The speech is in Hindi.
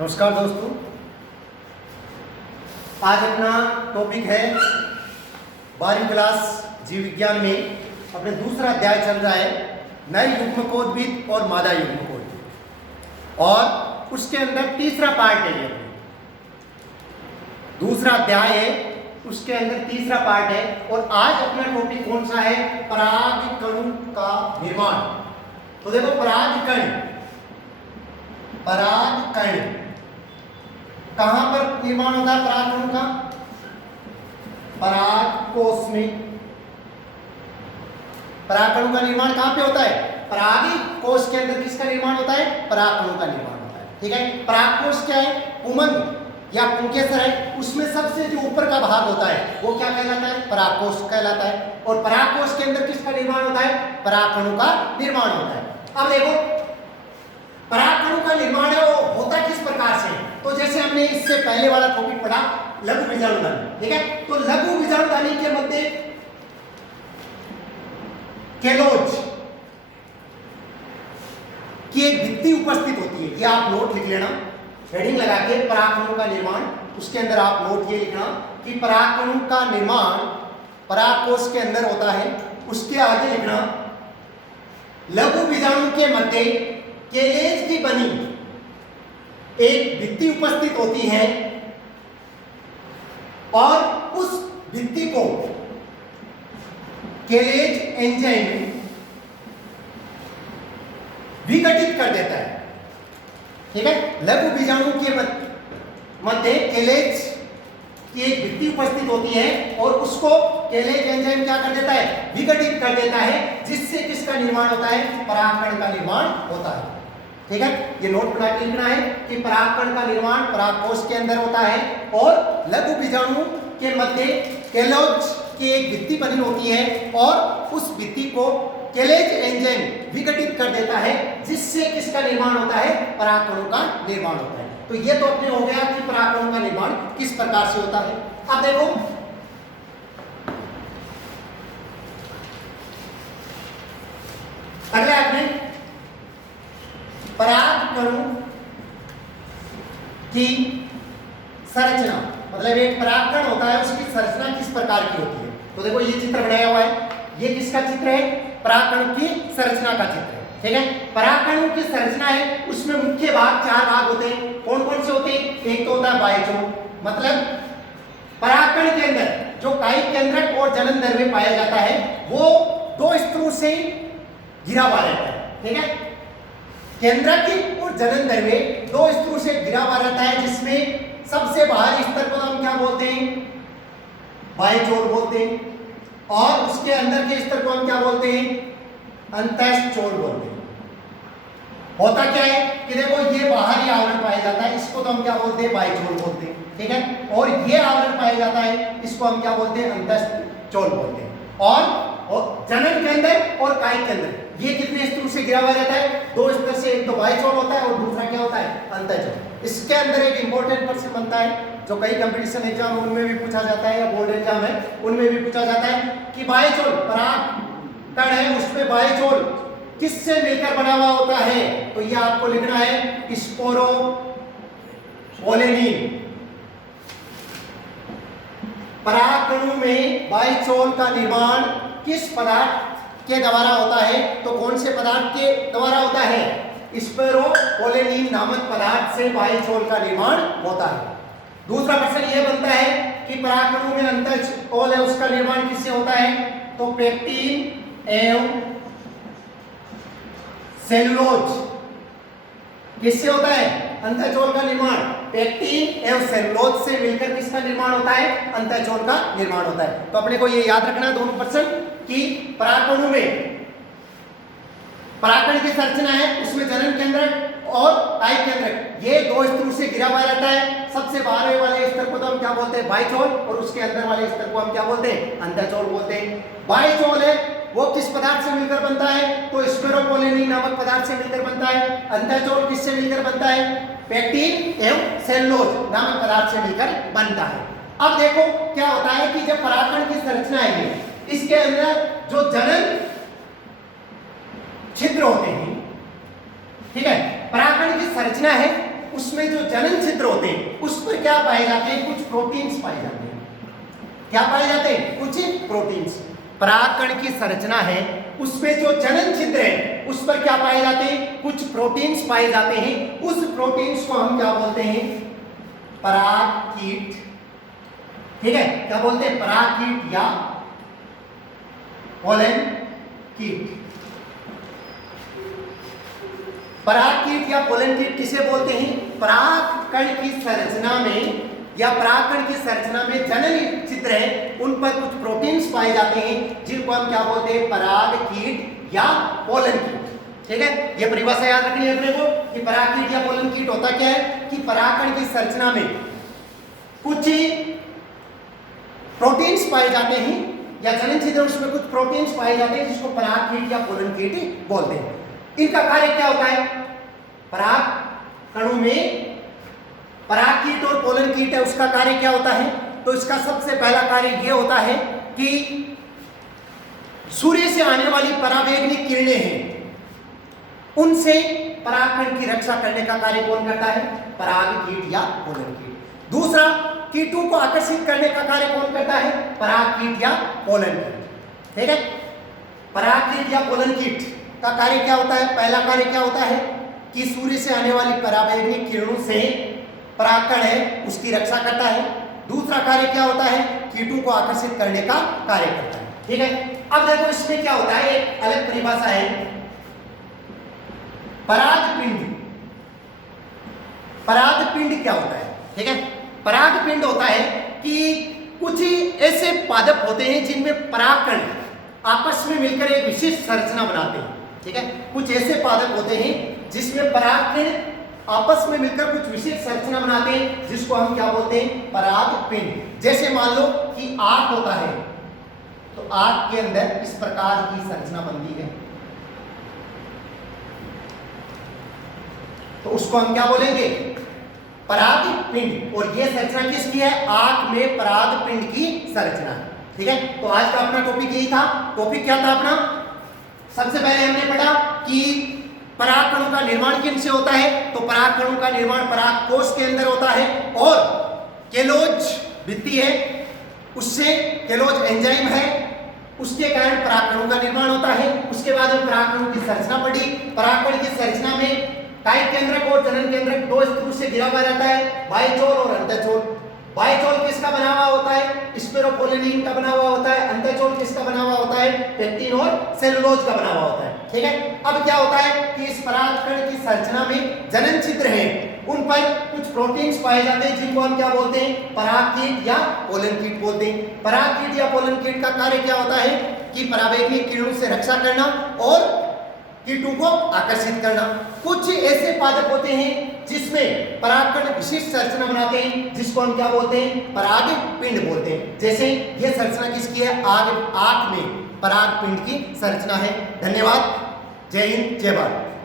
नमस्कार दोस्तों, आज अपना टॉपिक है 12वीं क्लास जीव विज्ञान में अपने दूसरा अध्याय चल रहा है नए युग्मकोद्भिद और मादा युग्मकोद्भिद और उसके अंदर तीसरा पार्ट है। ये दूसरा अध्याय है, उसके अंदर तीसरा पार्ट है और आज अपना टॉपिक कौन सा है? परागकणों का निर्माण। तो देखो परागकण कहां पर निर्माण होता है परागकणों का? परागकोश में। परागकणों का निर्माण कहां पे होता है? परागकोश के अंदर किसका निर्माण होता है? परागकणों का निर्माण होता है। ठीक है, परागकोश क्या है? पुंकेसर या पुंकेसर है, उसमें सबसे जो ऊपर का भाग होता है वो क्या कहलाता है? परागकोश कहलाता है। और परागकोश के अंदर किसका निर्माण होता है? परागकणों का निर्माण होता है। अब देखो परागकणों का निर्माण है वो होता किस प्रकार से? तो जैसे हमने इससे पहले वाला टॉपिक पढ़ा लघु बीजाणुधानी, ठीक है? तो लघु बीजाणुधानी के मध्य केलोज की एक भित्ति उपस्थित होती है। ये आप नोट लिख लेना, हेडिंग लगा के परागकणों का निर्माण, उसके अंदर आप नोट ये लिखना कि परागकणों का निर्माण परागकोश के अंदर होता है। उसके आगे लिखना लघु बीजाणु के मध्य केलेज की बनी एक भित्ति उपस्थित होती है और उस भित्ति को केलेज एंजाइम विघटित कर देता है। ठीक है, लघु बीजाणु के मध्य केलेज की एक भित्ति उपस्थित होती है और उसको केलेज एंजाइम क्या कर देता है? विघटित कर देता है, जिससे किसका निर्माण होता है? परागकण का निर्माण होता है। ठीक है, ये नोट बना के लिखना है कि परागकण का निर्माण परागकोश के अंदर होता है और लघु बीजाणु के मध्य केलोज की एक भित्ति बनी होती है और उस भित्ति को केलेज एंजाइम विघटित कर देता है, जिससे किसका निर्माण होता है? परागकणों का निर्माण होता है। तो ये तो अपने हो गया कि परागकणों का निर्माण किस प्रकार से होता है। अब देखो अगला आपने परागकणों की संरचना, मतलब एक परागकण होता है उसकी संरचना किस प्रकार की होती है। तो देखो ये चित्र बनाया हुआ है, ये किसका चित्र है? परागकणों की संरचना का चित्र है। ठीक है, परागकणों की संरचना है, उसमें मुख्य भाग चार भाग होते हैं। कौन कौन से होते हैं? एक तो होता है बायोचोल, मतलब परागकण के अंदर जो कायिक केंद्रक और जनन द्रव्य पाया जाता है वो दो स्तरों से घिरा हुआ रहता है। ठीक है, केंद्रक और जनन द्रव्य दो स्तरों से घिरा हुआ रहता है, जिसमें सबसे बाहरी स्तर को हम क्या बोलते हैं? बायोचोल बोलते हैं और उसके अंदर के स्तर को हम क्या बोलते हैं? अंतःस्थोल बोलते हैं। होता क्या है कि देखो ये बाहरी आवरण पाया जाता है, इसको तो हम क्या बोलते हैं? बायोचोल बोलते हैं। ठीक है, और ये आवरण पाया जाता है, इसको हम क्या बोलते हैं? अंतःस्थोल बोलते हैं। और जनन के अंदर और कायिक के अंदर ये कितने स्तरों से घिरा हुआ रहता है? दो स्तर से, एक तो बायोचोल होता है और दूसरा क्या होता है? अंतःचोल। इसके अंदर एक इंपॉर्टेंट प्रश्न बनता है जो कई कंपटीशन एग्जाम उनमें भी पूछा जाता है या बोर्ड एग्जाम है उनमें भी पूछा जाता है कि बायोचोल परागकण है, उसमें बायोचोल किससे मिलकर बना हुआ होता है? तो ये आपको लिखना है स्पोरोपोलेनिन। परागकणों में बायोचोल का निर्माण किस पदार्थ के द्वारा होता है? तो कौन से पदार्थ के द्वारा होता है? स्पोरोपोलेनिन नामक पदार्थ से बायोचोल का निर्माण होता है। दूसरा प्रश्न यह बनता है कि परागकणों में अंतःचोल है, उसका निर्माण किससे होता है? तो पेक्टिन एवं सेलुलोज किससे होता है? अंतःचोल का निर्माण पेक्टिन एवं सेलुलोज से मिलकर किसका निर्माण होता है? अंतःचोल का निर्माण होता है। तो अपने को ये याद रखना है दोनों प्रश्न कि परागकणों में परागकण की संरचना है, उसमें जनन केंद्रक और कायिक केंद्रक ये दो स्तरों से घिरा हुआ रहता है। सबसे बाहर वाले स्तर को तो हम क्या बोलते हैं? बायोचोल, और उसके अंदर वाले स्तर को हम क्या बोलते हैं? अंतःचोल बोलते हैं। बायोचोल है वो किस पदार्थ से मिलकर बनता है? तो स्पोरोपोलेनिन नामक पदार्थ से मिलकर बनता है। अंतःचोल किससे मिलकर बनता है? पेक्टिन एवं सेलुलोज नामक पदार्थ से मिलकर बनता है। अब देखो क्या होता है कि जब परागकण की संरचना है, इसके अंदर जो जनन छिद्र होते हैं, ठीक है, परागकण की संरचना है उसमें जो जनन छिद्र होते हैं उस पर क्या पाए जाते हैं? कुछ प्रोटीन्स पाए जाते हैं। क्या पाए जाते हैं? कुछ प्रोटीन्स। परागकण की संरचना है, उसमें जो जनन छिद्र है उस पर क्या पाए जाते हैं? कुछ प्रोटीन्स पाए जाते हैं। उस प्रोटीन्स को हम क्या बोलते हैं? परागकीट। ठीक है, क्या बोलते हैं? परागकीट या पोलन कीट। परागकीट या पोलन कीट किसे बोलते हैं? परागकण की संरचना में या परागकण की संरचना में जनन छिद्र है, उन पर कुछ प्रोटीन्स पाए जाते हैं जिनको हम क्या बोलते हैं? परागकीट या पोलन कीट। ठीक है, ये परिभाषा याद रखनी है अपने को कि परागकीट या पोलन कीट होता क्या है कि परागकण की संरचना में कुछ प्रोटीन्स पाए जाते हैं या जनन छिद्र उसमें कुछ प्रोटीन्स पाए जाते हैं जिसको परागकीट या पोलन कीट बोलते हैं। इनका कार्य क्या होता है? परागकणों में परागकीट और पोलन कीट है, उसका कार्य क्या होता है? तो इसका सबसे पहला कार्य यह होता है कि सूर्य से आने वाली पराबैंगनी किरणें हैं, उनसे परागकण की रक्षा करने का कार्य कौन करता है? परागकीट या पोलन कीट। दूसरा, कीटों को आकर्षित करने का कार्य कौन करता है? परागकीट या पोलन कीट। ठीक है, परागकीट या पोलन कीट का कार्य क्या होता है? पहला कार्य क्या होता है कि सूर्य से आने वाली पराबैंगनी किरणों से परागकण है उसकी रक्षा करता है। दूसरा कार्य क्या होता है? कीटों को आकर्षित करने का कार्य करता है। ठीक है, अब देखो इसमें क्या होता है, एक अलग परिभाषा है परागपिंड। परागपिंड क्या होता है? ठीक है, परागपिंड होता है कि कुछ ऐसे पादप होते हैं जिनमें परागकण आपस में मिलकर एक विशेष संरचना बनाते हैं। ठीक है, कुछ ऐसे पादप होते हैं जिसमें परागकण आपस में मिलकर कुछ विशेष संरचना बनाते हैं जिसको हम क्या बोलते हैं? परागपिंड। जैसे मान लो कि आग होता है, तो आग के अंदर इस प्रकार की संरचना बनती है, तो उसको हम क्या बोलेंगे? परागपिंड। और यह संरचना किसकी है? आग में परागपिंड की संरचना है। ठीक है, तो आज का अपना टॉपिक यही था। टॉपिक क्या था अपना? सबसे पहले हमने पढ़ा कि परागकणों का निर्माण किनसे होता है? तो परागकणों का निर्माण परागकोश के अंदर होता है और केलोज भित्ति है, उससे केलोज एंजाइम है, उसके कारण परागकणों का निर्माण होता है। उसके बाद में परागकणों की संरचना पढ़ी। परागकण की संरचना में कायिक केंद्रक और जनन केंद्रक दो स्तरों से घिरा हुआ रहता है, बाह्यचोल और अंतःचोल। बाह्यचोल किसका बना हुआ होता है? स्पेरोपोलिनिन का बना हुआ होता है। अंतःचोल किसका बना हुआ होता है? पेक्टिन और सेलुलोज का बना हुआ होता है। ठीक है, अब क्या होता है कि इस परागकण की संरचना में जनन छिद्र है, उन पर कुछ प्रोटीन्स पाए जाते हैं जिनको हम क्या बोलते हैं? परागकीट या पोलन कीट बोलते हैं। परागकीट या पोलन कीट का कार्य क्या होता है कि पराबैंगनी किरणों से रक्षा करना और कीटों को आकर्षित करना। कुछ ऐसे पादप होते हैं जिसमें परागकण विशिष्ट संरचना बनाते हैं जिसको हम क्या बोलते हैं? परागपिंड बोलते हैं। जैसे यह संरचना किसकी है? आग में परागपिंड की संरचना है। धन्यवाद। जय हिंद, जय भारत।